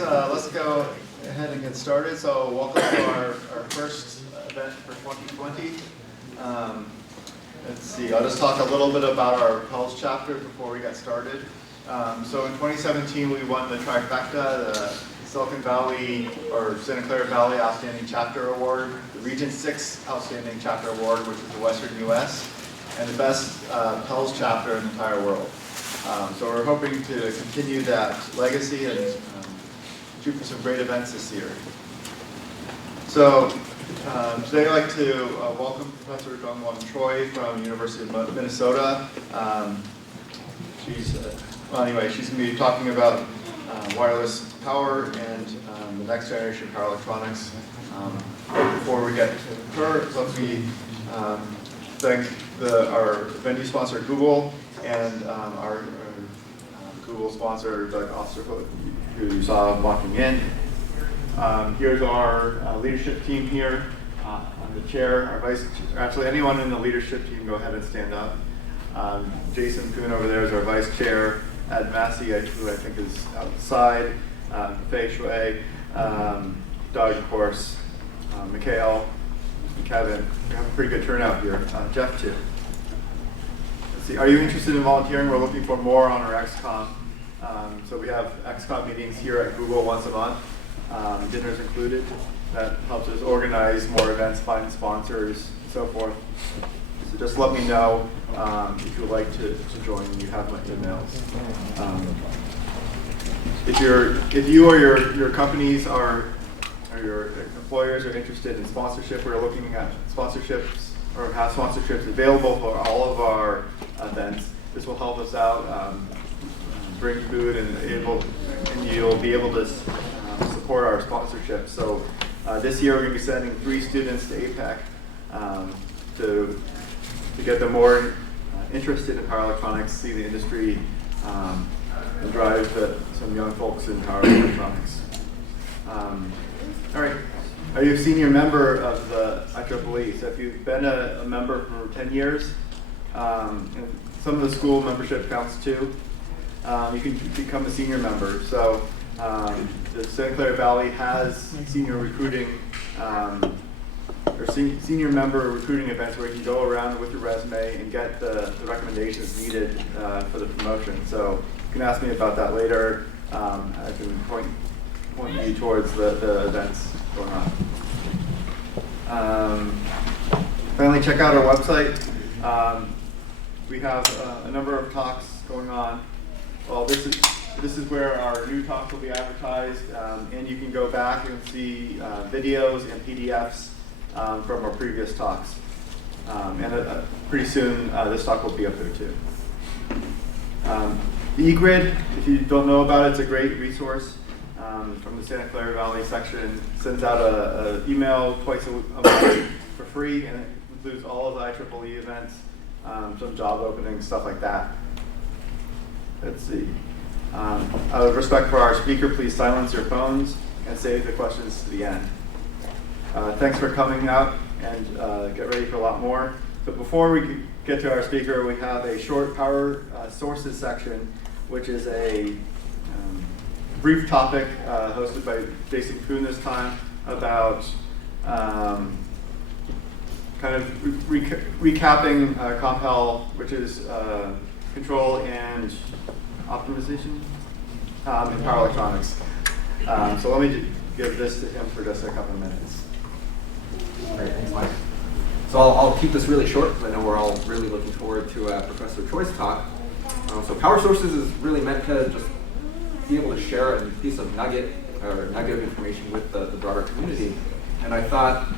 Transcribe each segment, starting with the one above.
guys, let's go ahead and get started. So welcome to our first event for 2020. Let's see, I'll just talk a little bit about our Pels chapter before we get started. So in 2017, we won the trifecta, the Silicon Valley or Santa Clara Valley Outstanding Chapter Award, the Region 6 Outstanding Chapter Award, which is the Western US, and the best Pels chapter in the entire world. So we're hoping to continue that legacy and shoot for some great events this year. So today I'd like to welcome Professor Dongwon Choi from the University of Minnesota. She's going to be talking about wireless power and the next generation power electronics. Before we get to her, let me thank our venue sponsor, Google, and our Google sponsor, Doug Officer, who you saw walking in. Here's our leadership team here on the chair. Our vice, actually anyone in the leadership team, go ahead and stand up. Jason Kuhn over there is our vice chair. Ed Massey, who I think is outside. Fei Shui, Doug, of course, Mikhail, and Kevin. We have a pretty good turnout here. Jeff, too. Let's see, are you interested in volunteering? We're looking for more on our XCOM. So we have XCOM meetings here at Google once a month, dinners included. That helps us organize more events, find sponsors, and so forth. So just let me know if you would like to join. You have my emails. If you or your companies or your employers are interested in sponsorship, we're looking at sponsorships or have sponsorships available for all of our events. This will help us out, bring food, and you'll be able to support our sponsorship. So this year we're going to be sending 3 students to APEC to get them more interested in power electronics, see the industry, and drive some young folks in power electronics. All right. Are you a senior member of the IEEE? So if you've been a member for 10 years, and some of the school membership counts too, you can become a senior member. So the Santa Clara Valley has senior recruiting or senior member recruiting events where you can go around with your resume and get the recommendations needed for the promotion. So you can ask me about that later. I can point you towards the events going on. Finally, check out our website. We have a number of talks going on. Well, this is where our new talks will be advertised, and you can go back and see videos and PDFs from our previous talks. And pretty soon, this talk will be up there too. The eGrid, if you don't know about it, it's a great resource from the Santa Clara Valley section. Sends out an email twice a month for free, and it includes all of the IEEE events, some job openings, stuff like that. Let's see. Out of respect for our speaker, please silence your phones and save the questions to the end. Thanks for coming out, and get ready for a lot more. But before we get to our speaker, we have a short power sources section, which is a brief topic hosted by Jason Kuhn this time about kind of recapping Compel, which is control and optimization in power electronics. So let me give this to him for just a couple of minutes. Great, thanks, Mike. So I'll keep this really short because I know we're all really looking forward to Professor Choi's talk. So power sources is really meant to just be able to share a piece of nugget of information with the broader community. And I thought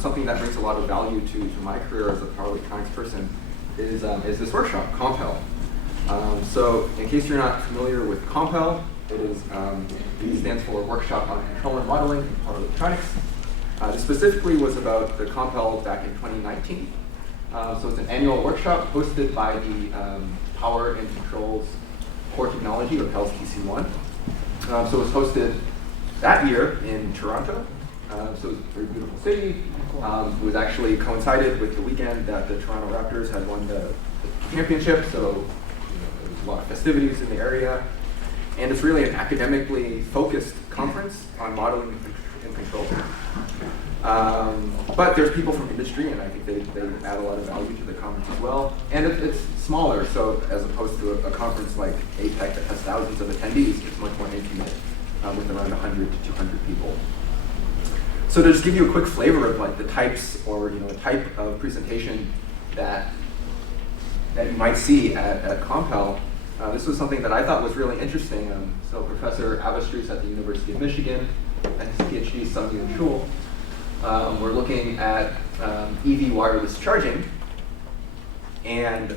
something that brings a lot of value to my career as a power electronics person is this workshop, Compel. So in case you're not familiar with Compel, it stands for Workshop on Control and Modeling in Power Electronics. This specifically was about the Compel back in 2019. So it's an annual workshop hosted by the Power and Controls Core Technology, or PELS TC1. So it was hosted that year in Toronto. So it was a very beautiful city. It was actually coincided with the weekend that the Toronto Raptors had won the championship, so there was a lot of festivities in the area. And it's really an academically focused conference on modeling and control. But there's people from industry, and I think they add a lot of value to the conference as well. And it's smaller, so as opposed to a conference like APEC that has thousands of attendees, it's much more intimate with around 100 to 200 people. So to just give you a quick flavor of like the types or the type of presentation that you might see at Compel, this was something that I thought was really interesting. So Professor Avastries at the University of Michigan and his PhD, Sung-Yoon Chul, we're looking at EV wireless charging and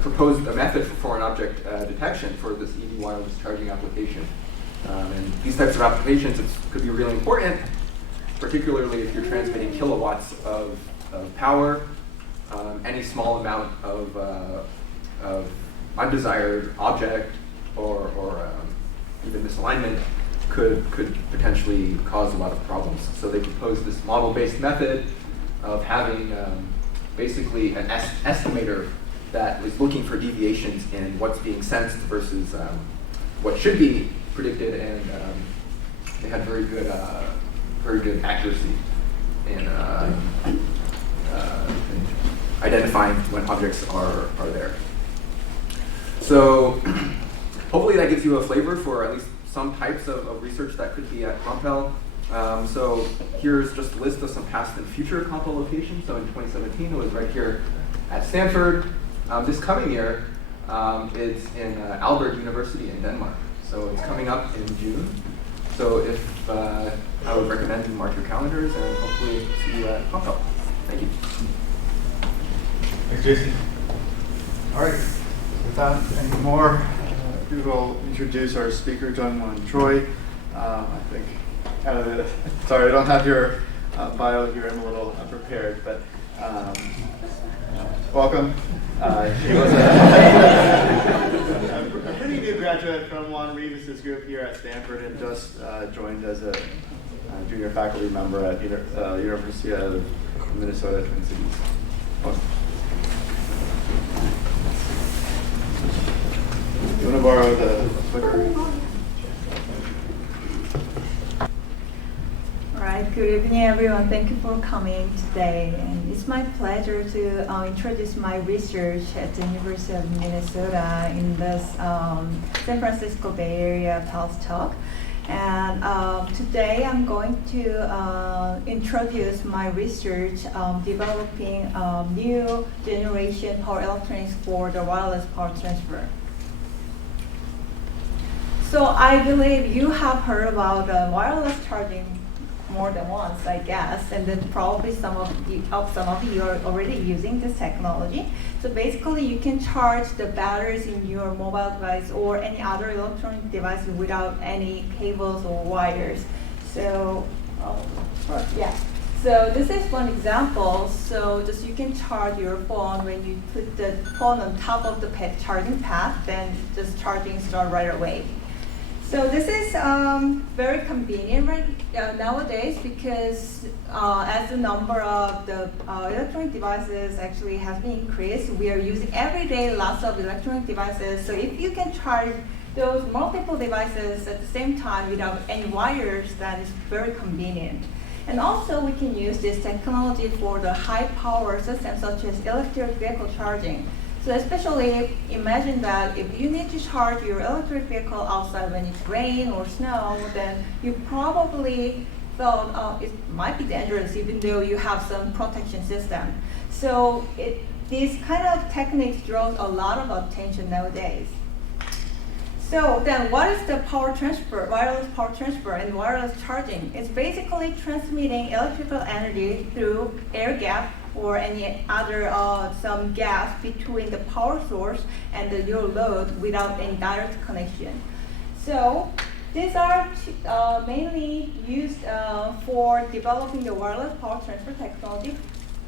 proposed a method for foreign object detection for this EV wireless charging application. And these types of applications could be really important, particularly if you're transmitting kilowatts of power. Any small amount of undesired object or even misalignment could potentially cause a lot of problems. So they proposed this model-based method of having basically an estimator that is looking for deviations in what's being sensed versus what should be predicted, and they had very good accuracy in identifying when objects are there. So hopefully that gives you a flavor for at least some types of research that could be at Compel. So here's just a list of some past and future Compel locations. So in 2017, it was right here at Stanford. This coming year, it's in Aalborg University in Denmark. So it's coming up in June. So if I would recommend you mark your calendars and hopefully see you at Compel. Thank you. Thanks, Jason. All right, without any more, we will introduce our speaker, Jungwon Choi. I think, sorry, I don't have your bio here. I'm a little unprepared, but welcome. She was a pretty new graduate from Juan Rivas' group here at Stanford and just joined as a junior faculty member at University of Minnesota Twin Cities. Welcome. You want to borrow the clicker? All right, good evening, everyone. Thank you for coming today. And it's my pleasure to introduce my research at the University of Minnesota in this San Francisco Bay Area Pulse Talk. And today I'm going to introduce my research developing new generation power electronics for the wireless power transfer. So I believe you have heard about wireless charging more than once, I guess, and then probably some of you are already using this technology. So basically, you can charge the batteries in your mobile device or any other electronic device without any cables or wires. So, So this is one example. So just you can charge your phone when you put the phone on top of the charging pad, then just charging start right away. So this is very convenient nowadays because as the number of the electronic devices actually has been increased, we are using every day lots of electronic devices. So if you can charge those multiple devices at the same time without any wires, that is very convenient. And also we can use this technology for the high power systems such as electric vehicle charging. So especially imagine that if you need to charge your electric vehicle outside when it's rain or snow, then you probably thought it might be dangerous even though you have some protection system. So these kind of techniques draws a lot of attention nowadays. So then what is the power transfer, wireless power transfer and wireless charging? It's basically transmitting electrical energy through air gap or any other some gas between the power source and your load without any direct connection. So these are mainly used for developing the wireless power transfer technology.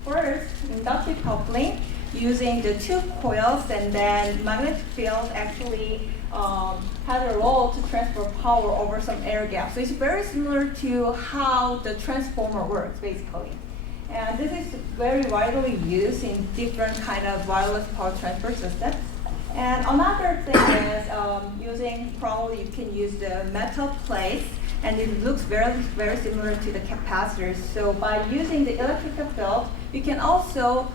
First, inductive coupling using the two coils, and then magnetic field actually has a role to transfer power over some air gap. So it's very similar to how the transformer works, basically. And this is very widely used in different kind of wireless power transfer systems. And another thing is probably you can use the metal plates, and it looks very similar to the capacitors. So by using the electrical field, you can also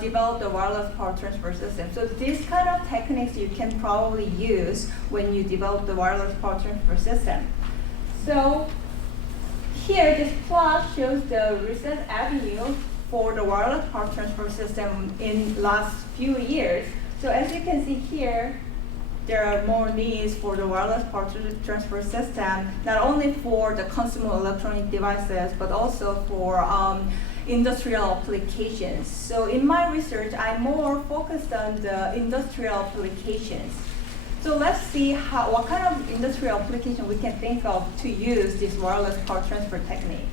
develop the wireless power transfer system. So these kind of techniques you can probably use when you develop the wireless power transfer system. So here, this plot shows the recent avenue for the wireless power transfer system in last few years. So as you can see here, there are more needs for the wireless power transfer system, not only for the consumer electronic devices, but also for industrial applications. So in my research, I'm more focused on the industrial applications. So let's see what kind of industrial application we can think of to use this wireless power transfer technique.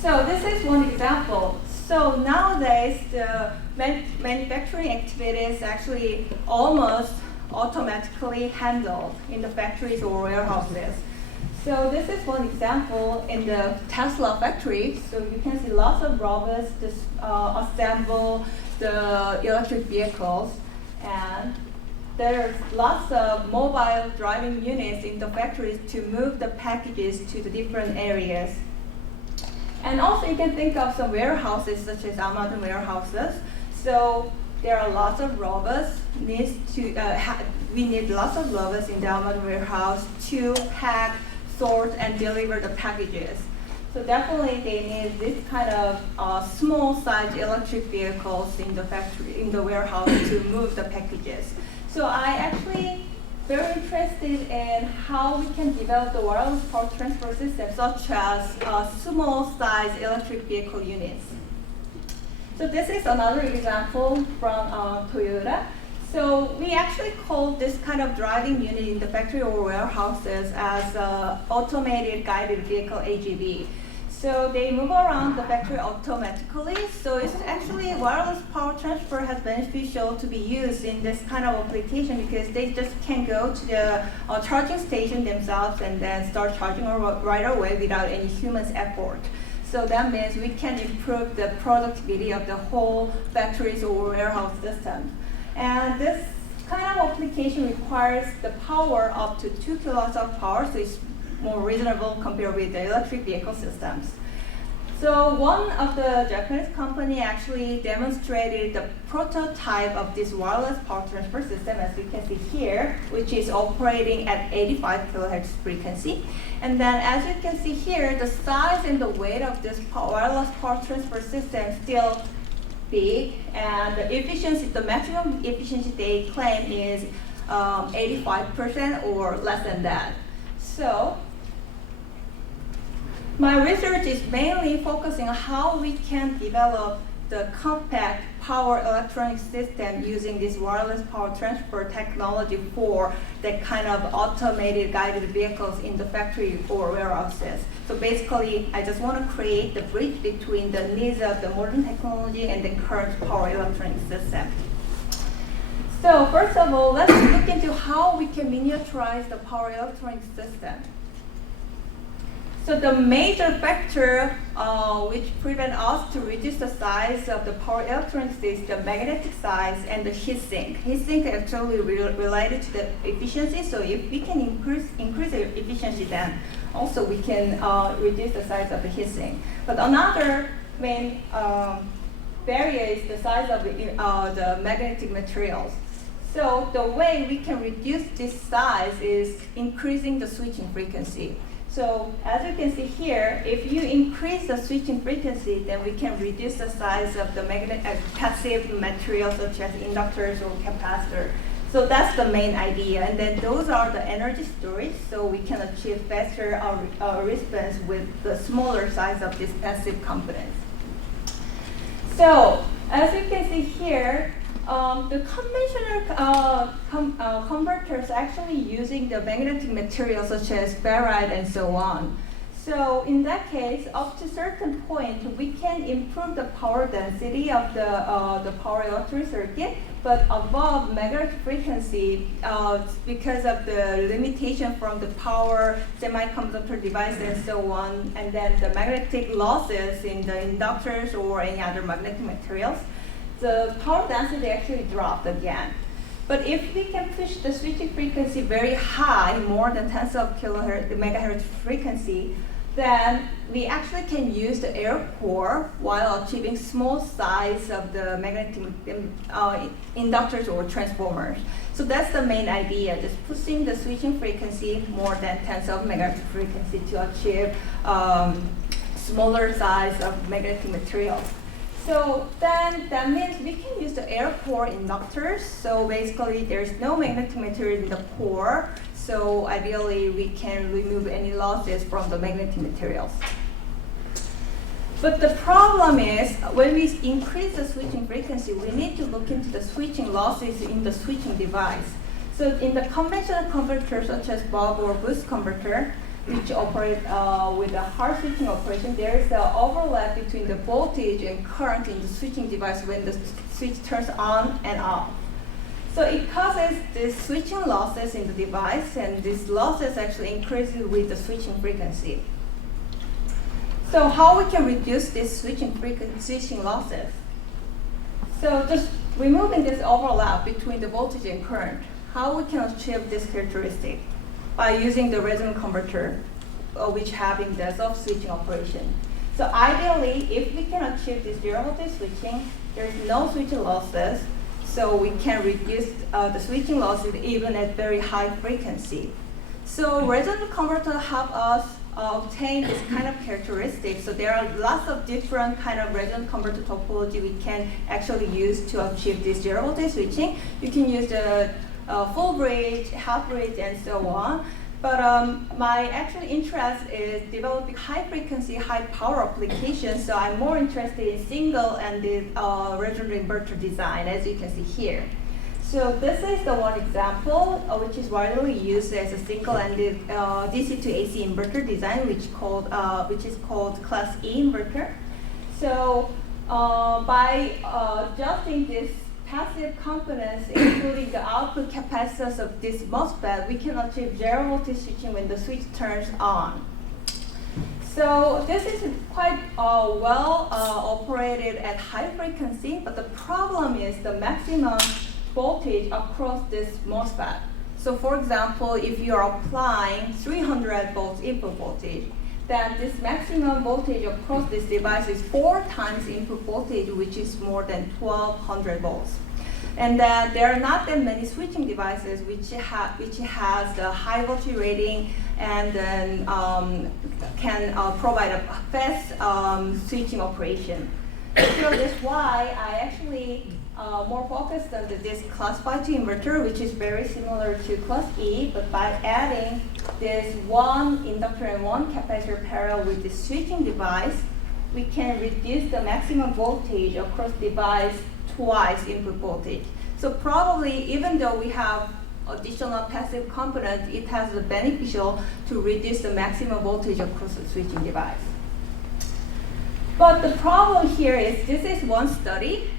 So this is one example. So nowadays, the manufacturing activities actually almost automatically handled in the factories or warehouses. So this is one example in the Tesla factory. So you can see lots of robots just assemble the electric vehicles, and there's lots of mobile driving units in the factories to move the packages to the different areas. And also you can think of some warehouses such as Amazon warehouses. So there are lots of robots. We need lots of robots in the Amazon warehouse to pack, sort, and deliver the packages. So definitely they need this kind of small-sized electric vehicles in the factory, in the warehouse to move the packages. So I actually very interested in how we can develop the wireless power transfer system, such as small-sized electric vehicle units. So this is another example from Toyota. So we actually call this kind of driving unit in the factory or warehouses as automated guided vehicle AGV. So they move around the factory automatically. So it's actually wireless power transfer has beneficial to be used in this kind of application because they just can go to the charging station themselves and then start charging right away without any human's effort. So that means we can improve the productivity of the whole factories or warehouse system. And this kind of application requires the power up to 2 kilowatts of power, so it's more reasonable compared with the electric vehicle systems. So one of the Japanese company actually demonstrated the prototype of this wireless power transfer system, as you can see here, which is operating at 85 kilohertz frequency. And then as you can see here, the size and the weight of this wireless power transfer system is still big, and the efficiency, the maximum efficiency they claim is 85% or less than that. So my research is mainly focusing on how we can develop the compact power electronic system using this wireless power transfer technology for the kind of automated guided vehicles in the factory or warehouses. So basically, I just want to create the bridge between the needs of the modern technology and the current power electronic system. So first of all, let's look into how we can miniaturize the power electronic system. So the major factor which prevent us to reduce the size of the power electronics is the magnetic size and the heat sink. Heat sink is actually related to the efficiency. So if we can increase the efficiency, then also we can reduce the size of the heat sink. But another main barrier is the size of the magnetic materials. So the way we can reduce this size is increasing the switching frequency. So as you can see here, if you increase the switching frequency, then we can reduce the size of the passive materials such as inductors or capacitors. So that's the main idea. And then those are the energy storage, so we can achieve faster response with the smaller size of these passive components. So as you can see here, the conventional converters are actually using the magnetic materials such as ferrite and so on. So in that case, up to a certain point, we can improve the power density of the power electric circuit, but above magnetic frequency, because of the limitation from the power semiconductor device and so on, and then the magnetic losses in the inductors or any other magnetic materials, the power density actually dropped again. But if we can push the switching frequency very high, more than tens of megahertz frequency, then we actually can use the air core while achieving small size of the magnetic inductors or transformers. So that's the main idea, just pushing the switching frequency more than tens of megahertz frequency to achieve smaller size of magnetic materials. So then that means we can use the air core inductors. So basically there's no magnetic material in the core. So ideally we can remove any losses from the magnetic materials. But the problem is when we increase the switching frequency, we need to look into the switching losses in the switching device. So in the conventional converters such as buck or boost converter, which operate with a hard switching operation, there is an overlap between the voltage and current in the switching device when the switch turns on and off. So it causes these switching losses in the device, and these losses actually increase with the switching frequency. So how we can reduce this switching losses? So just removing this overlap between the voltage and current, how we can achieve this characteristic? By using the resonant converter, which having the self-switching operation. So ideally, if we can achieve this zero voltage switching, there is no switching losses, so we can reduce the switching losses even at very high frequency. So resonant converter help us obtain this kind of characteristic. So there are lots of different kind of resonant converter topology we can actually use to achieve this zero voltage switching. You can use the full bridge, half bridge, and so on. But my actual interest is developing high frequency, high power applications. So I'm more interested in single-ended resonant inverter design, as you can see here. So this is the one example, which is widely used as a single-ended DC to AC inverter design, which is called Class E inverter. So by adjusting this passive components, including the output capacitance of this MOSFET, we can achieve zero voltage switching when the switch turns on. So this is quite well operated at high frequency, but the problem is the maximum voltage across this MOSFET. So for example, if you are applying 300 volts input voltage, then this maximum voltage across this device is 4 times input voltage, which is more than 1200 volts. And then there are not that many switching devices which has the high voltage rating and then can provide a fast switching operation. So that's why I actually more focused on this class 5 inverter, which is very similar to class E, but by adding this one inductor and one capacitor parallel with the switching device, we can reduce the maximum voltage across device twice input voltage. So probably, even though we have additional passive component, it has the beneficial to reduce the maximum voltage across the switching device. But the problem here is this is one study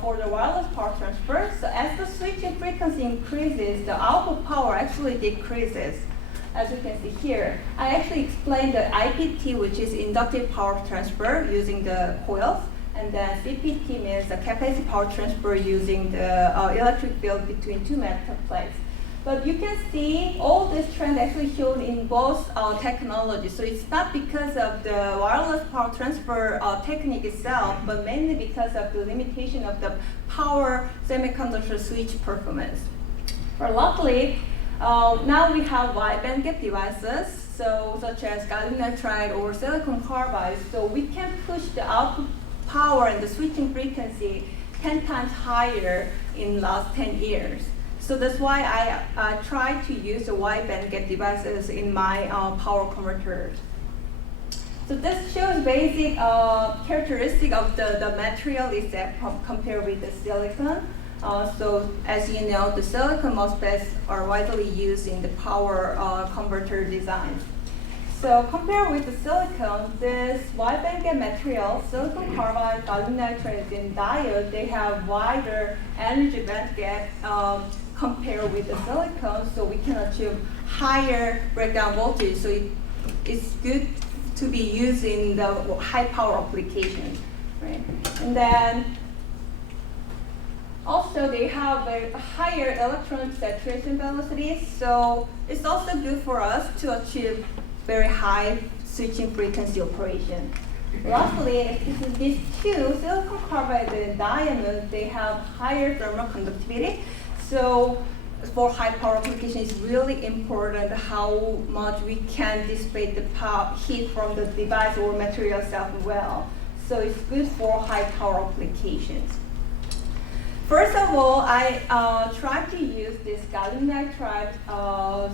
for the wireless power transfer. So as the switching frequency increases, the output power actually decreases. As you can see here, I actually explained the IPT, which is inductive power transfer using the coils, and then CPT means the capacitive power transfer using the electric field between two metal plates. But you can see all this trend actually shown in both technologies. So it's not because of the wireless power transfer technique itself, but mainly because of the limitation of the power semiconductor switch performance. But luckily, now we have wide bandgap devices, so such as gallium nitride or silicon carbide, so we can push the output power and the switching frequency 10 times higher in last 10 years. So that's why I try to use the wide bandgap devices in my power converters. So this shows basic characteristic of the material itself compared with the silicon. So as you know, the silicon MOSFETs are widely used in the power converter designs. So compared with the silicon, this wide bandgap material, silicon carbide, gallium nitride, and diode, they have wider energy bandgap compared with the silicon, so we can achieve higher breakdown voltage. So it's good to be used in the high power application, right? And then Also, they have a higher electron saturation velocity, so it's also good for us to achieve very high switching frequency operation. Lastly, these two silicon carbide diamonds, they have higher thermal conductivity. So for high power application, it's really important how much we can dissipate the heat from the device or material itself well. So it's good for high power applications. First of all, I tried to use this gallium nitride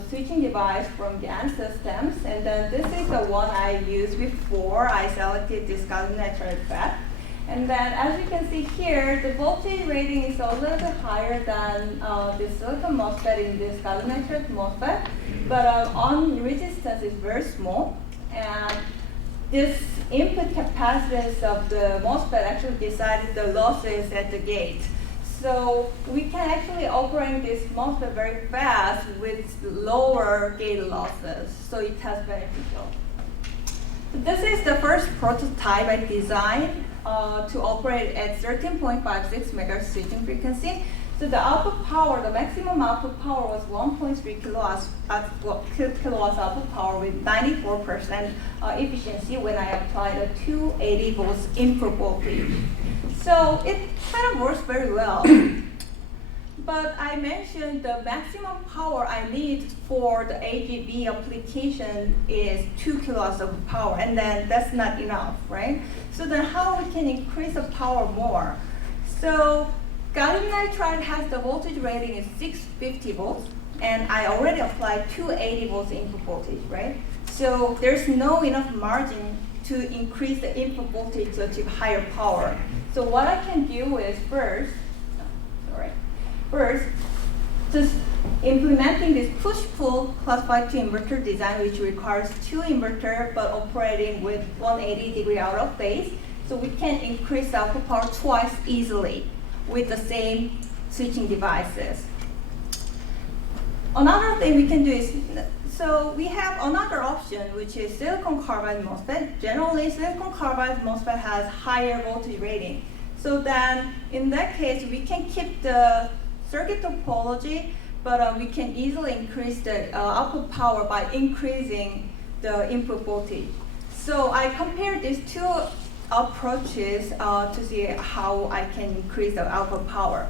switching device from GaN Systems, and then this is the one I used before I selected this gallium nitride FET. And then as you can see here, the voltage rating is a little bit higher than the silicon MOSFET in this gallium nitride MOSFET, but on resistance is very small. And this input capacitance of the MOSFET actually decided the losses at the gate. So we can actually operate this MOSFET very fast with lower gate losses, so it has beneficial. So this is the first prototype I designed to operate at 13.56 MHz switching frequency. So the output power, the maximum output power was 1.3 kilowatts output power with 94% efficiency when I applied a 280 volts input voltage. So it kind of works very well. But I mentioned the maximum power I need for the AVG application is 2 kilowatts of power, and then that's not enough, right? So then how we can increase the power more? So gallium nitride has the voltage rating is 650 volts, and I already applied 280 volts input voltage, right? So there's no enough margin to increase the input voltage to achieve higher power. So what I can do is first, just implementing this push-pull class 2 inverter design, which requires 2 inverters but operating with 180-degree out of phase. So we can increase the output power twice easily with the same switching devices. Another thing we can do is, so we have another option, which is silicon carbide MOSFET. Generally, silicon carbide MOSFET has higher voltage rating. So then, in that case, we can keep the circuit topology, but we can easily increase the output power by increasing the input voltage. So I compared these two approaches to see how I can increase the output power.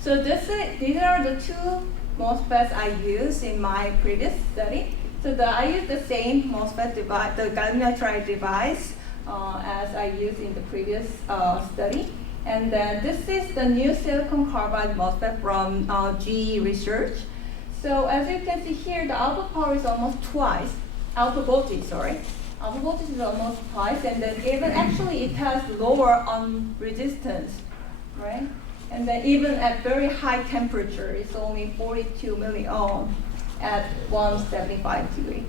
So these are the two MOSFETs I used in my previous study. So I used the same MOSFET device, the gallium nitride device, as I used in the previous study. And then this is the new silicon carbide MOSFET from GE Research. So as you can see here, the output power is almost twice, output voltage, sorry. Output voltage is almost twice, and then even actually it has lower on resistance, right? And then even at very high temperature, it's only 42 milliohm at 175 degree.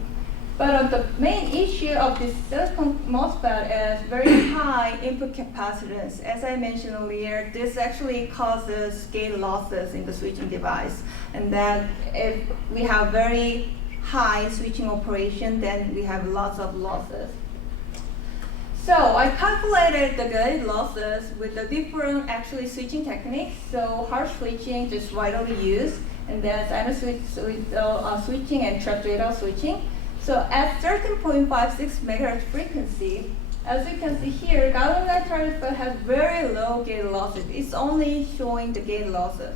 But the main issue of this silicon MOSFET is very high input capacitance. As I mentioned earlier, this actually causes gate losses in the switching device. And then if we have very high switching operation, then we have lots of losses. So I calculated the gate losses with the different actually switching techniques. So harsh switching, just widely used, and then sinusoidal switching and trapezoidal switching. So at 13.56 megahertz frequency, as you can see here, gallium nitride has very low gate losses. It's only showing the gate losses.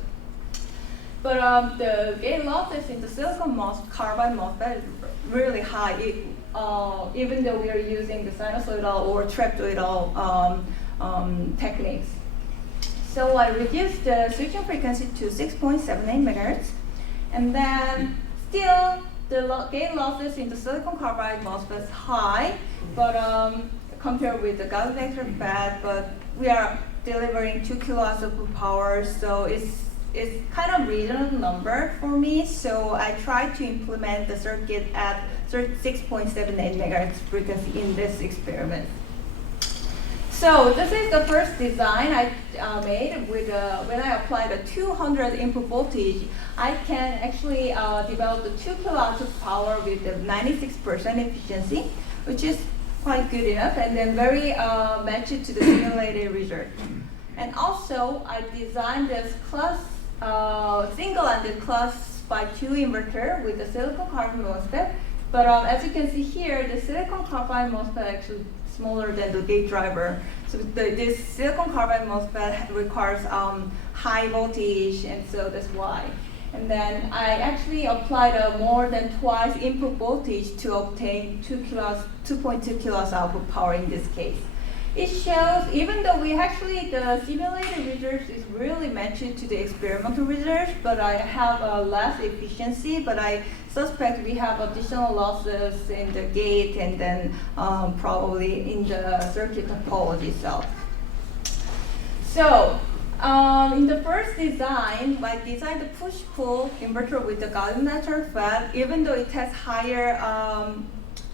But the gate losses in the silicon carbide MOSFET is really high, even though we are using the sinusoidal or trapezoidal techniques. So I reduced the switching frequency to 6.78 megahertz, and then still the gate losses in the silicon carbide MOSFET is high, but compared with the gallium nitride FET, but we are delivering 2 kilowatts of power, so it's kind of reasonable number for me. So I tried to implement the circuit at 6.78 megahertz frequency in this experiment. So this is the first design I made with when I applied a 200 input voltage. I can actually develop the 2 kilowatts of power with the 96% efficiency, which is quite good enough, and then very matched to the simulated result. And also, I designed this single-ended class by 2 inverter with the silicon carbide MOSFET. But as you can see here, the silicon carbide MOSFET actually smaller than the gate driver. So this silicon carbide MOSFET requires high voltage, and so that's why. And then I actually applied a more than twice input voltage to obtain 2.2 kilos output power in this case. It shows, even though the simulated results is really matching to the experimental results, but I have less efficiency, but I suspect we have additional losses in the gate and then probably in the circuit topology itself. So, in the first design, I designed the push-pull inverter with the gallium nitride FET, even though it has higher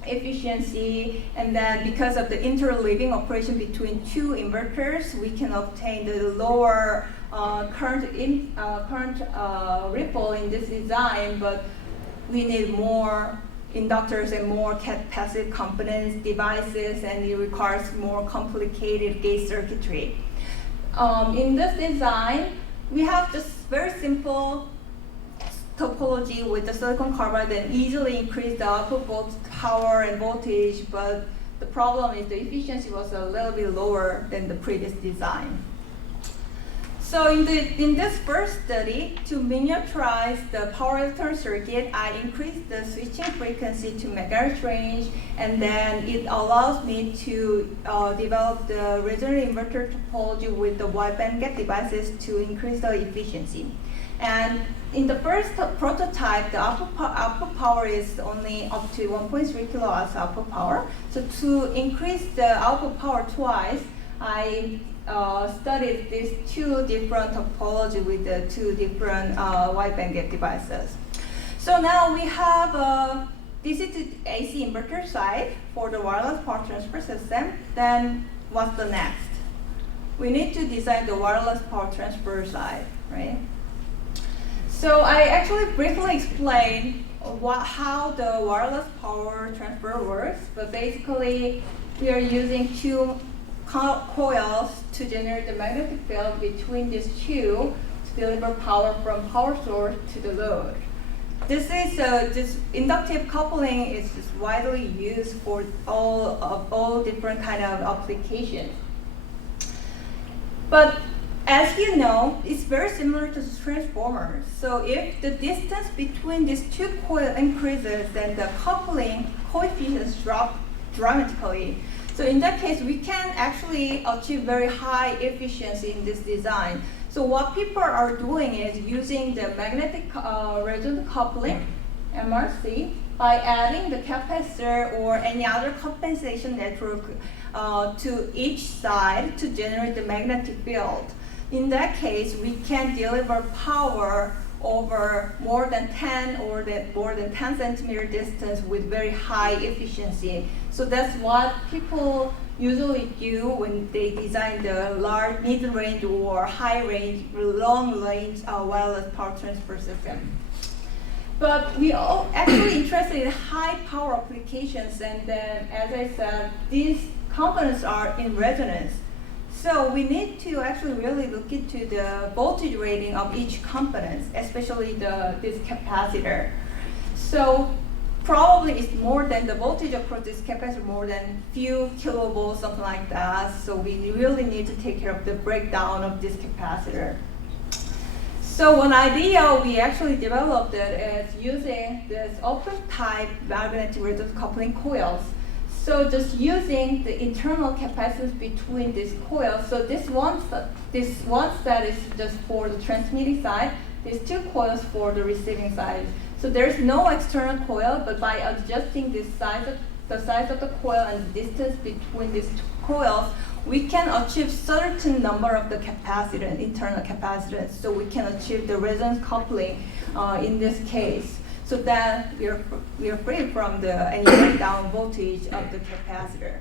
efficiency, and then because of the interleaving operation between 2 inverters, we can obtain the lower current ripple in this design, but we need more inductors and more passive components, devices, and it requires more complicated gate circuitry. In this design, we have just very simple topology with the silicon carbide that easily increase the output power and voltage, but the problem is the efficiency was a little bit lower than the previous design. So in this first study, to miniaturize the power electron circuit, I increased the switching frequency to megahertz range, and then it allows me to develop the resonant inverter topology with the wide bandgap devices to increase the efficiency. And in the first prototype, the output power is only up to 1.3 kilowatts output power. So to increase the output power twice, I studied these 2 different topology with the 2 different wide bandgap devices. So now we have a DC to AC inverter side for the wireless power transfer system. Then what's the next? We need to design the wireless power transfer side, right? So I actually briefly explained how the wireless power transfer works, but basically we are using 2 coils to generate the magnetic field between these 2 to deliver power from power source to the load. This inductive coupling is just widely used for all different kind of applications. But as you know, it's very similar to the transformer. So if the distance between these 2 coils increases, then the coupling coefficients drop dramatically. So in that case, we can actually achieve very high efficiency in this design. So what people are doing is using the magnetic resonant coupling, MRC, by adding the capacitor or any other compensation network to each side to generate the magnetic field. In that case, we can deliver power over more than 10 or more than 10 centimeter distance with very high efficiency. So that's what people usually do when they design the large, mid-range or high-range, long-range wireless power transfer system. But we are actually interested in high-power applications, and then, as I said, these components are in resonance. So we need to actually really look into the voltage rating of each component, especially this capacitor. So probably it's more than the voltage across this capacitor, more than few kilovolts, something like that. So we really need to take care of the breakdown of this capacitor. So one idea we actually developed it is using this open type magnetic resonance coupling coils. So just using the internal capacitance between these coils. So this one set is just for the transmitting side. These 2 coils for the receiving side. So there's no external coil, but by adjusting the size of the coil and the distance between these 2 coils, we can achieve certain number of the capacitance, internal capacitance. So we can achieve the resonance coupling in this case. So that we are free from any breakdown voltage of the capacitor.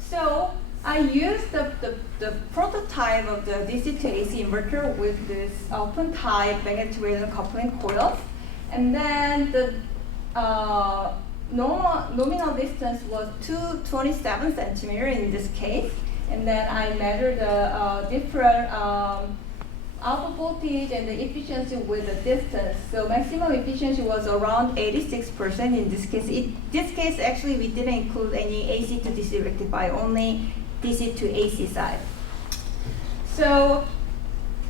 So I used the prototype of the DC to AC inverter with this open type magnetic resonance coupling coils, and then the nominal distance was 227 centimeters in this case, and then I measure the different output voltage and the efficiency with the distance. So maximum efficiency was around 86% in this case. In this case, actually, we didn't include any AC to DC rectifier, only DC to AC side. So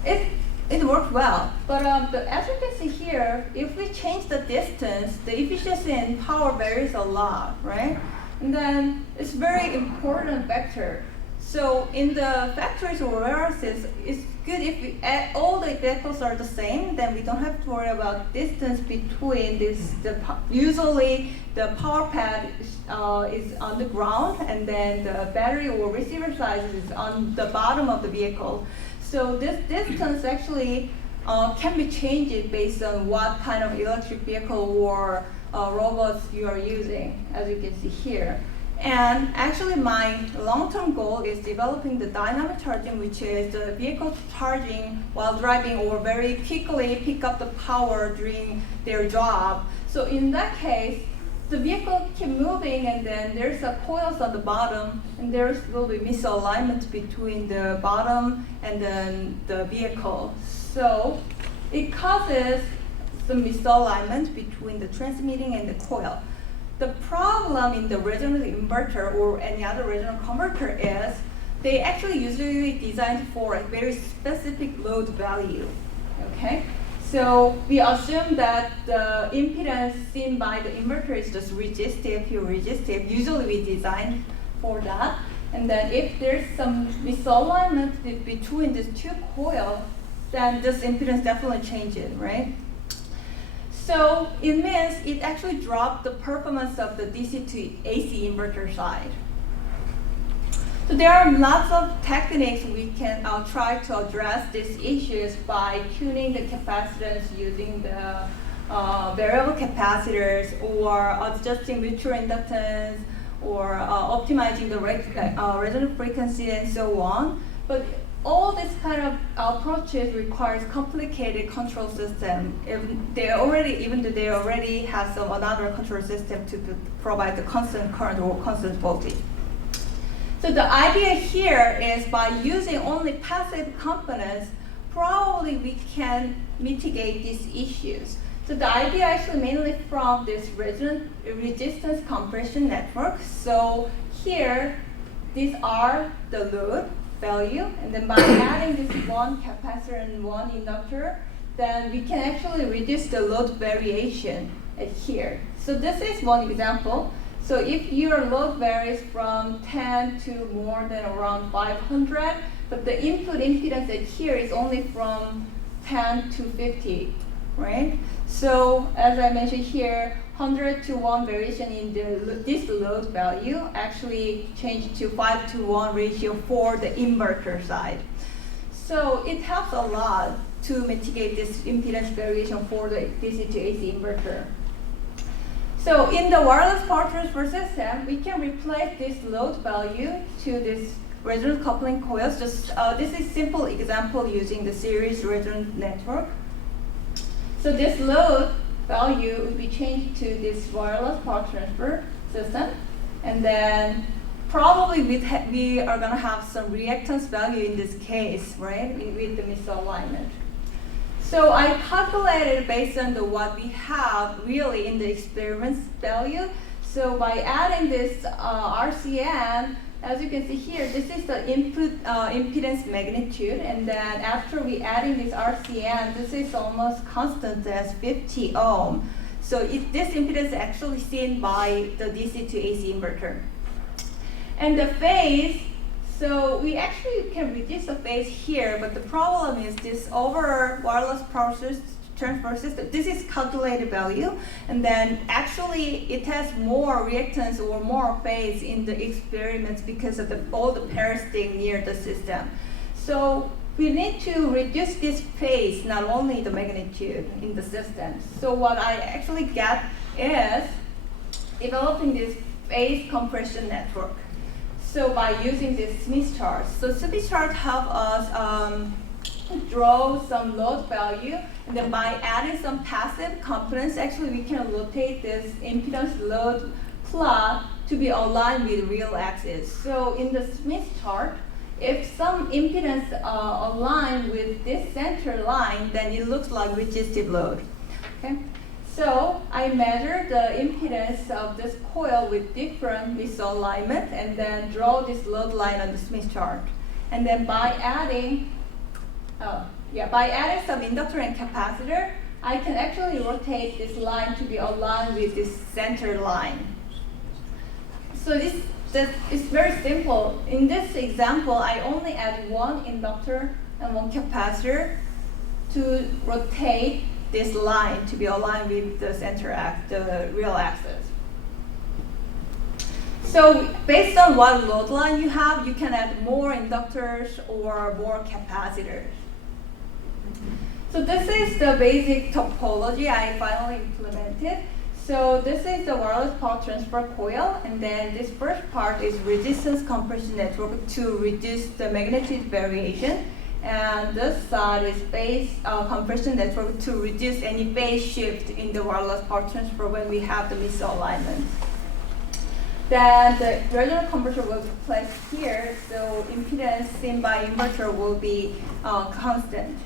it worked well. But as you can see here, if we change the distance, the efficiency and power varies a lot, right? And then it's very important factor. So in the factories or warehouses, it's good if all the vehicles are the same, then we don't have to worry about distance between this. Usually the power pad is on the ground, and then the battery or receiver side is on the bottom of the vehicle. So this distance actually can be changed based on what kind of electric vehicle or robots you are using, as you can see here. And actually my long-term goal is developing the dynamic charging, which is the vehicle charging while driving or very quickly pick up the power during their job. So in that case, the vehicle keep moving, and then there's a coils on the bottom, and there will be misalignment between the bottom and then the vehicle. So it causes some misalignment between the transmitting and the coil. The problem in the resonant inverter or any other resonant converter is they actually usually designed for a very specific load value. Okay? So we assume that the impedance seen by the inverter is just resistive, pure resistive. Usually we design for that. And then if there's some misalignment between these two coils, then this impedance definitely changes, right? So it means it actually dropped the performance of the DC to AC inverter side. So there are lots of techniques we can try to address these issues by tuning the capacitance using the variable capacitors, or adjusting mutual inductance, or optimizing the resonant frequency and so on. But all these kind of approaches requires complicated control system. Even though they already have some another control system to provide the constant current or constant voltage. So the idea here is by using only passive components, probably we can mitigate these issues. So the idea actually mainly from this resistance compression network. So here, these are the load value, and then by adding this one capacitor and one inductor, then we can actually reduce the load variation at here. So this is one example. So if your load varies from 10 to more than around 500, but the input impedance at here is only from 10 to 50, right? So as I mentioned here, 100 to 1 variation in this load value actually changed to 5 to 1 ratio for the inverter side. So it helps a lot to mitigate this impedance variation for the DC to AC inverter. So in the wireless power transfer system, we can replace this load value to this resonant coupling coils. Just this is simple example using the series resonant network. So this load value would be changed to this wireless power transfer system, and then probably we are going to have some reactance value in this case, right, with the misalignment. So I calculated based on what we have really in the experiments value. So by adding this RCN, as you can see here, this is the input impedance magnitude, and then after we adding this RCN, this is almost constant as 50 ohm. So this impedance is actually seen by the DC to AC inverter. And the phase, so we actually can reduce the phase here, but the problem is this over wireless power transfer system, this is calculated value, and then actually it has more reactance or more phase in the experiments because of all the pairs staying near the system. So we need to reduce this phase, not only the magnitude in the system. So what I actually get is developing this phase compression network. So by using this Smith chart. So Smith chart help us draw some load value, and then by adding some passive components, actually we can rotate this impedance load plot to be aligned with real axis. So in the Smith chart, if some impedance align with this center line, then it looks like resistive load. Okay? So I measure the impedance of this coil with different misalignment and then draw this load line on the Smith chart. And then by adding some inductor and capacitor, I can actually rotate this line to be aligned with this center line. So this is very simple. In this example, I only add one inductor and one capacitor to rotate this line to be aligned with the the real axis. So based on what load line you have, you can add more inductors or more capacitors. So this is the basic topology I finally implemented. So this is the wireless power transfer coil, and then this first part is resistance compression network to reduce the magnitude variation. And this side is phase compression network to reduce any phase shift in the wireless power transfer when we have the misalignment. Then the resonant converter will be placed here, so impedance seen by inverter will be constant.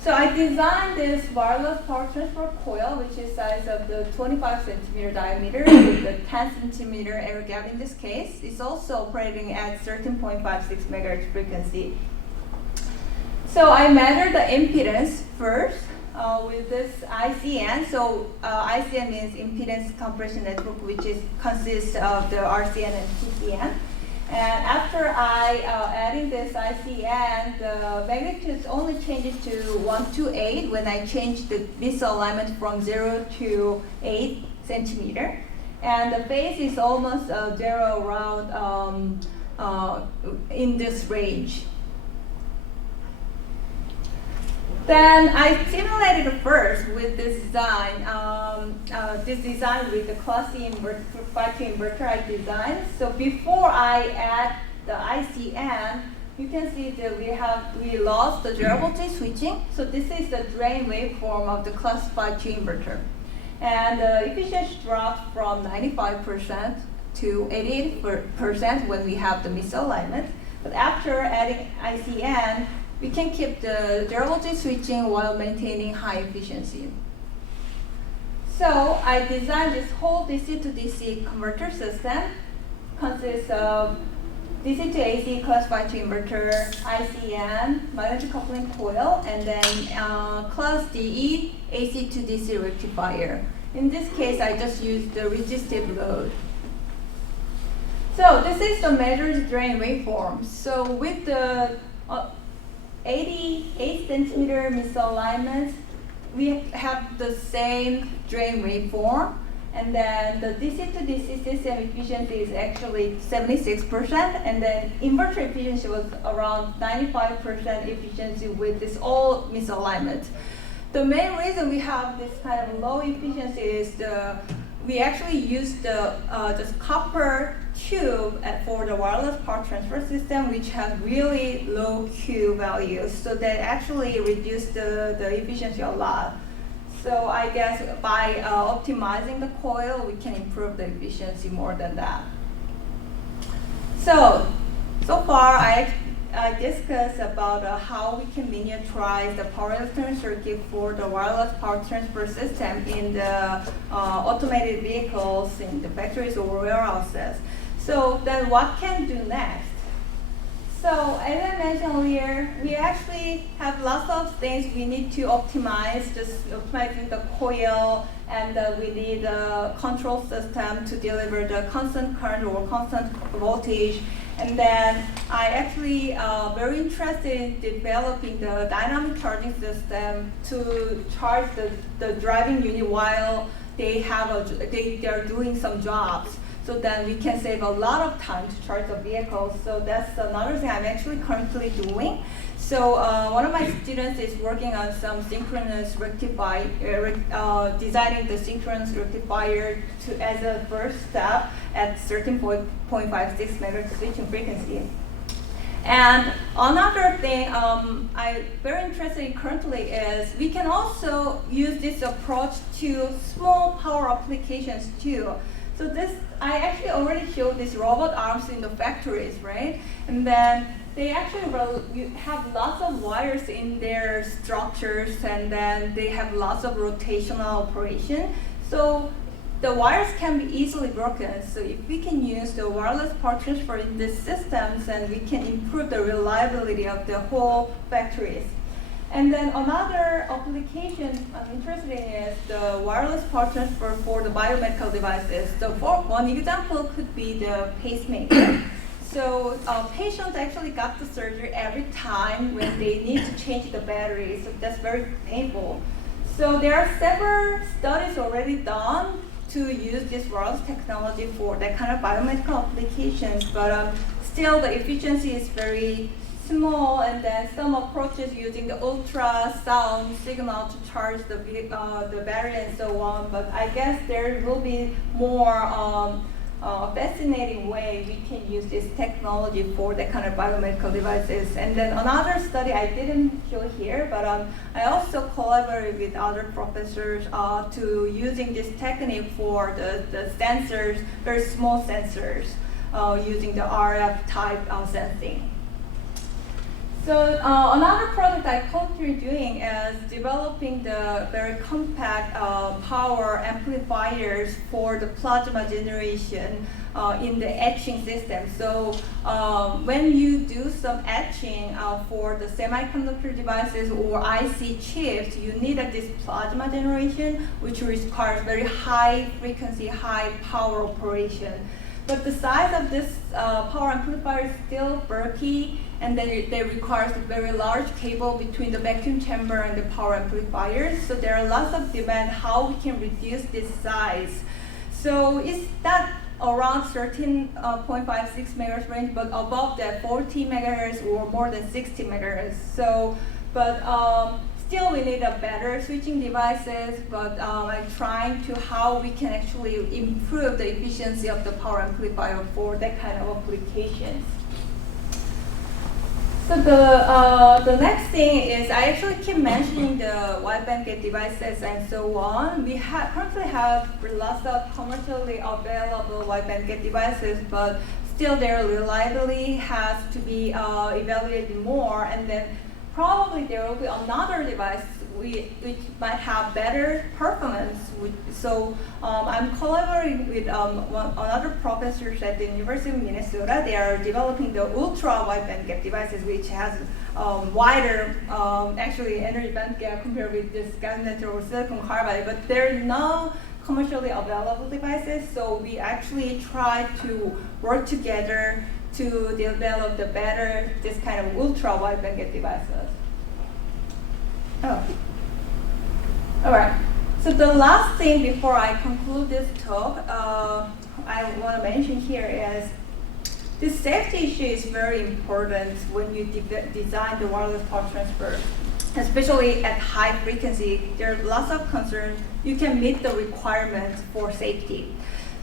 So I designed this wireless power transfer coil, which is size of the 25 centimeter diameter with a 10 centimeter air gap in this case. It's also operating at 13.56 megahertz frequency. So I measured the impedance first with this ICN. So ICN means impedance compression network, which consists of the RCN and TCN. And after I adding this ICN, the magnitude only changes to 1 to 8 when I change the misalignment from 0 to 8 centimeter. And the phase is almost 0 around in this range. Then I simulated it first with this design. With the Class C inverter, 5-2 inverter I designed. So before I add the ICN, you can see that we lost the zero voltage switching. So this is the drain waveform of the Class 5-2 inverter, and the efficiency dropped from 95% to 88% when we have the misalignment. But after adding ICN, we can keep the zero voltage switching while maintaining high efficiency. So I designed this whole DC to DC converter system. Consists of DC to AC Class 5-2 inverter, ICN, magnetic coupling coil, and then Class DE AC to DC rectifier. In this case, I just used the resistive load. So this is the measured drain waveform. So with the 88 centimeter misalignment, we have the same drain waveform, and then the DC to DC system efficiency is actually 76%, and then inverter efficiency was around 95% efficiency with this all misalignment. The main reason we have this kind of low efficiency is we actually use the this copper tube for the wireless power transfer system, which has really low Q values. So that actually reduced the efficiency a lot. So I guess by optimizing the coil, we can improve the efficiency more than that. So far I discussed about how we can miniaturize the power electronic circuit for the wireless power transfer system in the automated vehicles in the factories or warehouses. So then what can do next? So as I mentioned earlier, we actually have lots of things we need to optimize, just optimizing the coil, and we need a control system to deliver the constant current or constant voltage. And then I actually very interested in developing the dynamic charging system to charge the driving unit while they are doing some jobs. So then we can save a lot of time to charge the vehicle. So that's another thing I'm actually currently doing. So one of my students is working on some synchronous rectifier, designing the synchronous rectifier as a first step at 13.56 megahertz switching frequency. And another thing I'm very interested in currently is we can also use this approach to small power applications too. So this, I actually already showed these robot arms in the factories, right? And then they actually have lots of wires in their structures, and then they have lots of rotational operation. So the wires can be easily broken. So if we can use the wireless power transfer in these systems, then we can improve the reliability of the whole factories. And then another application I'm interested in is the wireless power transfer for the biomedical devices. So for one example could be the pacemaker. So patients actually got the surgery every time when they need to change the battery. So that's very painful. So there are several studies already done to use this wireless technology for that kind of biomedical applications, but still the efficiency is very small, and then some approaches using the ultrasound signal to charge the battery and so on. But I guess there will be more fascinating way we can use this technology for that kind of biomedical devices. And then another study I didn't show here, but I also collaborate with other professors to using this technique for the sensors, very small sensors, using the RF type sensing. So another project I continue doing is developing the very compact power amplifiers for the plasma generation in the etching system. So when you do some etching for the semiconductor devices or IC chips, you need this plasma generation, which requires very high frequency, high power operation. But the size of this power amplifier is still bulky, and then they require a very large cable between the vacuum chamber and the power amplifiers. So there are lots of demand how we can reduce this size. So it's not around 13.56 megahertz range, but above that 40 megahertz or more than 60 megahertz. So, but still we need a better switching devices, but I'm trying to how we can actually improve the efficiency of the power amplifier for that kind of applications. So the next thing is I actually keep mentioning the wide bandgap devices and so on. We currently have lots of commercially available wide bandgap devices, but still their reliability has to be evaluated more, and then probably there will be another device which might have better performance. So I'm collaborating with another professors at the University of Minnesota. They are developing the ultra wide bandgap devices, which has wider actually energy bandgap compared with this gallium nitride or silicon carbide. But there are no commercially available devices, so we actually try to work together to develop the better this kind of ultra wide bandgap devices. Oh. All right. So the last thing before I conclude this talk, I want to mention here is this safety issue is very important when you design the wireless power transfer, especially at high frequency. There are lots of concerns. You can meet the requirements for safety.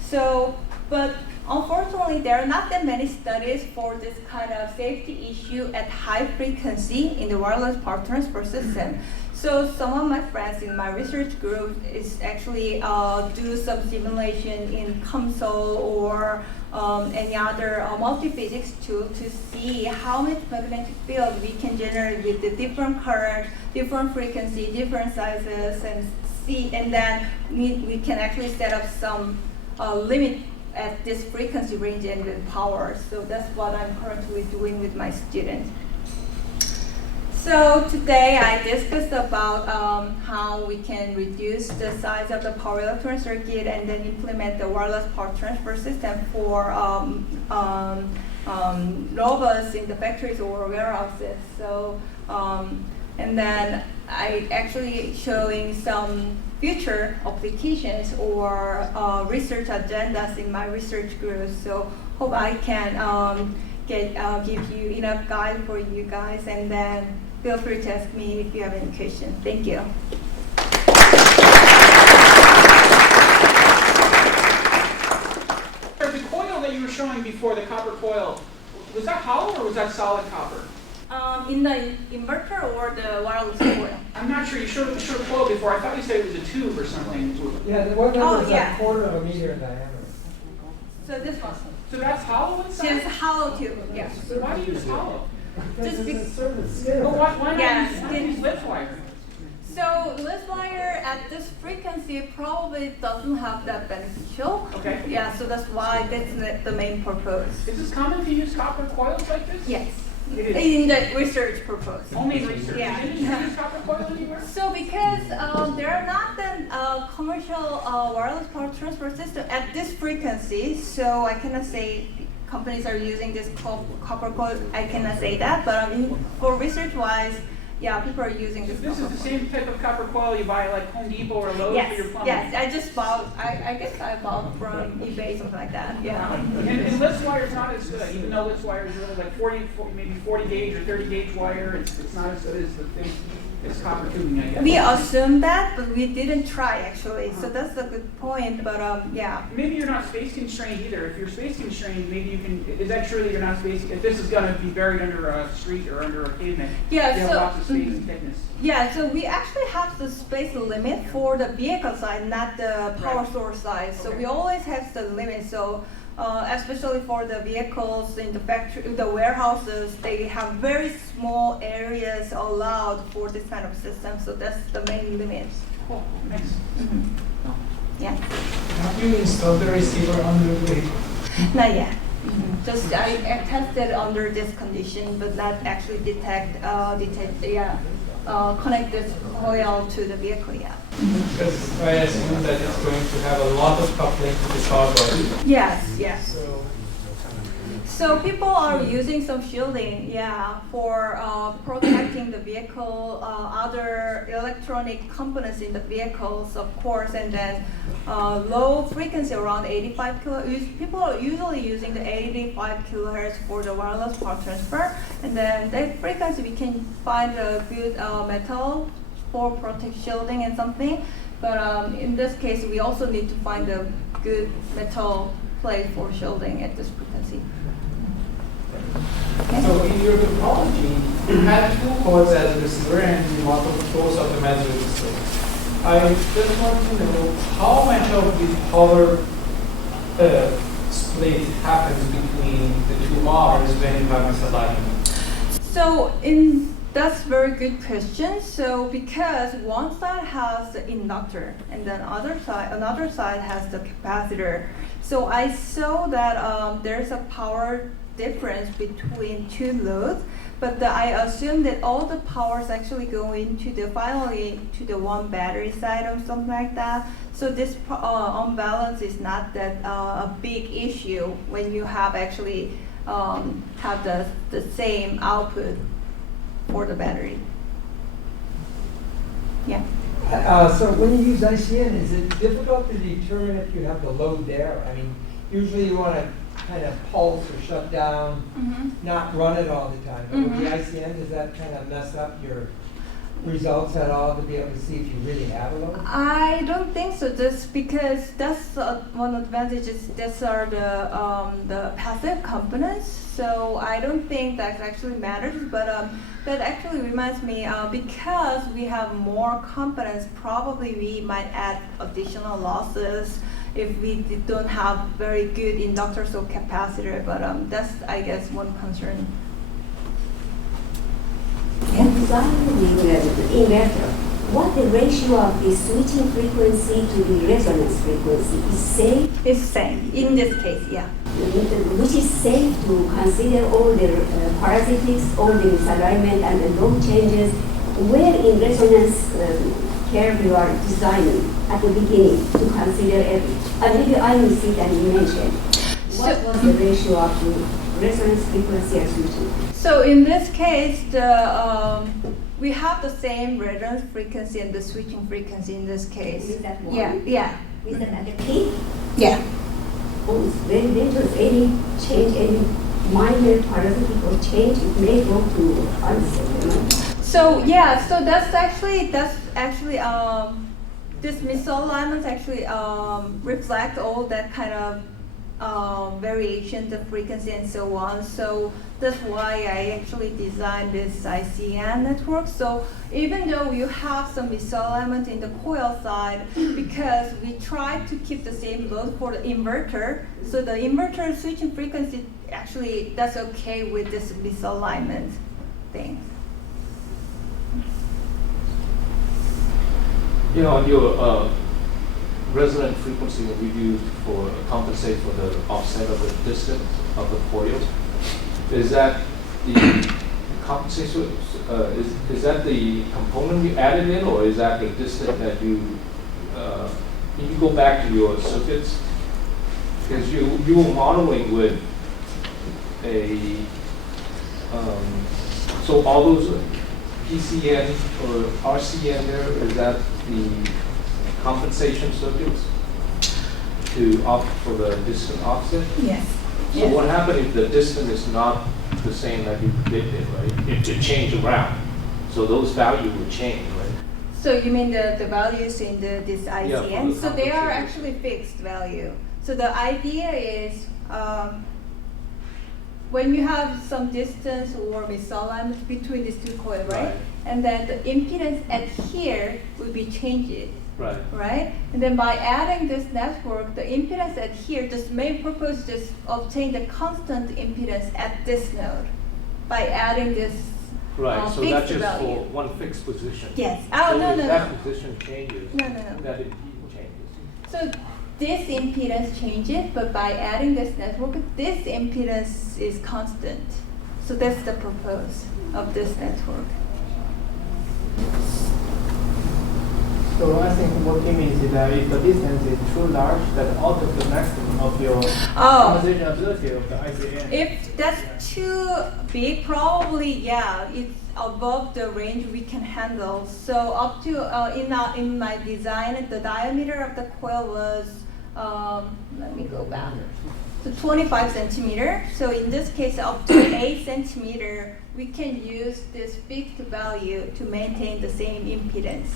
So, but unfortunately, there are not that many studies for this kind of safety issue at high frequency in the wireless power transfer system. So some of my friends in my research group is actually do some simulation in COMSOL or any other multi-physics tool to see how much magnetic field we can generate with the different current, different frequency, different sizes, and see, and then we can actually set up some limit at this frequency range and with power. So that's what I'm currently doing with my students. So today I discussed about how we can reduce the size of the power electron circuit and then implement the wireless power transfer system for robots in the factories or warehouses. So and then I actually showing some future applications or research agendas in my research group. So hope I can give you enough guide for you guys, and then feel free to ask me if you have any questions. Thank you. The coil that you were showing before, the copper coil, was that hollow or was that solid copper? In the inverter or the wireless coil? I'm not sure. You showed a coil before. I thought you said it was a tube or something. Yeah, the one that was yeah. a quarter of a meter in diameter. So this one. So that's hollow inside? It's hollow tube, yes. So why do you use hollow? Just be- But why Yes, not use lip wire? So this wire at this frequency probably doesn't have that beneficial. Okay. Yeah, so that's why that's the main purpose. Is this common to use copper coils like this? Yes. It is. In the research purpose. Only in research. Yeah. Did you use copper coil anywhere? So because there are not the commercial wireless power transfer system at this frequency, so I cannot say companies are using this copper coil. I cannot say that, but for research wise, yeah, people are using this. This is copper the coil. same type of copper coil you buy at like Home Depot or Lowe's for your Yes, plumbing. yes. I just bought. I guess I bought from eBay, something like that. Yeah. And Litz wire is not as good, even though Litz wire is really like 40, maybe 40 gauge or 30 gauge wire. It's not as good as the thing. It's copper tubing, I guess. We assumed that, but we didn't try actually. So that's a good point. But yeah. Maybe you're not space constrained either. If you're space constrained, maybe you can. Is that true that you're not space? If this is going to be buried under a street or under a pavement, Yeah. you have So. lots of space and thickness. Yeah, so we actually have the space limit for the vehicle side, not the power Right. source side. So Okay. we always have the limit. So especially for the vehicles in the factory, the warehouses, they have very small areas allowed for this kind of system. So that's the main limit. Cool. Thanks. Yeah, Have you installed the receiver under the vehicle? not yet. Just I tested under this condition, but not actually connect this coil to the vehicle yet. Because I assume that it's going to have a lot of coupling to the car body. Yes, yes. So So people are using some shielding, yeah, for protecting the vehicle, other electronic components in the vehicles, of course, and then low frequency around 85 kilohertz. People are usually using the 85 kilohertz for the wireless power transfer, and then that frequency we can find a good metal for protect shielding and something. But in this case, we also need to find a good metal plate for shielding at this frequency. So in your topology, you had two ports as a receiver and you want to source of them as a register. I just want to know how much of the power split happens between the two R's when you have misalignment. So that's very good question. So because one side has the inductor and then another side has the capacitor. So I saw that there's a power difference between two loads, but I assume that all the powers actually go into finally to the one battery side or something like that. So this unbalance is not that a big issue when you have actually have the same output for the battery. Yeah. So when you use ICN, is it difficult to determine if you have the load there? I mean, usually you want to kind of pulse or shut down, not run it all the time. But with the ICN, does that kind of mess up your results at all to be able to see if you really have a load? I don't think so. Just because that's one advantage is these are the passive components. So I don't think that actually matters. But that actually reminds me because we have more components, probably we might add additional losses if we don't have very good inductors or capacitor. But that's, I guess, one concern. And designing the inverter, what the ratio of the switching frequency to the resonance frequency is safe? It's same in this case, yeah. Which is safe to consider all the parasitics, all the misalignment and the load changes, where in resonance curve you are designing at the beginning to consider every. Maybe I missed it and you mentioned. What was the ratio of the resonance frequency and switching? So in this case, we have the same resonance frequency and the switching frequency in this case. Is that one? Yeah. Is that at the peak? Yeah. Oh, it's very dangerous. Any change, any minor parasitic or change, it may go to unsafe. So yeah, so that's actually this misalignments actually reflect all that kind of variation, the frequency, and so on. So that's why I actually designed this ICN network. So even though you have some misalignment in the coil side, because we try to keep the same load for the inverter, so the inverter switching frequency actually that's okay with this misalignment thing. You know, your resonant frequency that you use for compensate for the offset of the distance of the coil, is that the compensation? Is that the component you added in, or is that the distance that you? Can you go back to your circuits? Because you were modeling with a so all those PCN or RCN there, is that the compensation circuits to opt for the distant offset? Yes. So Yes. what happened if the distance is not the same that you predicted, right? If it changed around, so those values would change, right? So you mean the values in this ICN? Yeah, for the So they are compensation. actually fixed value. So the idea is when you have some distance or misalignment between these two coils, right? Right. And then the impedance at here will be changed, Right. right? And then by adding this network, the impedance at here, just main purpose just obtain the constant impedance at this node by adding this Right. So fixed that's just value. for one fixed position. Yes. So Oh, no, if no, that no. position changes, No. that impedance changes. So this impedance changes, but by adding this network, this impedance is constant. So that's the purpose of this network. So I think what you mean is that if the distance is too large, that out of the maximum of your compensation ability of the ICN. If that's too big, probably, yeah, it's above the range we can handle. So up to, in my design, the diameter of the coil was, let me go back. So 25 centimeter. So in this case, up to 8 centimeter, we can use this fixed value to maintain the same impedance.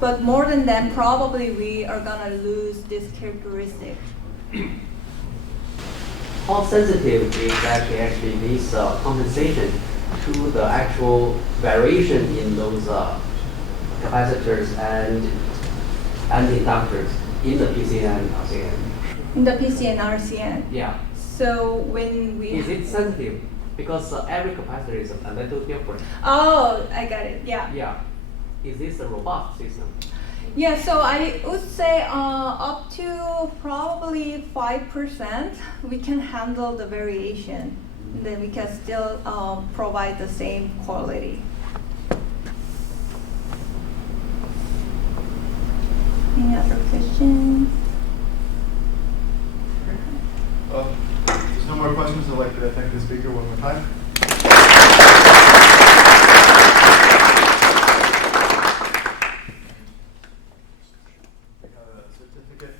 But more than that, probably we are gonna lose this characteristic. How sensitive is actually this compensation to the actual variation in those capacitors and inductors in the PCN and RCN? In the PC and RCN. Yeah. So when we Is it sensitive? Because every capacitor is a little different. Oh, I got it. Yeah. Yeah. Is this a robust system? Yeah. So I would say up to probably 5% we can handle the variation. And then we can still provide the same quality. Any other questions? If there's no more questions, I'd like to thank the speaker one more time. Certificate.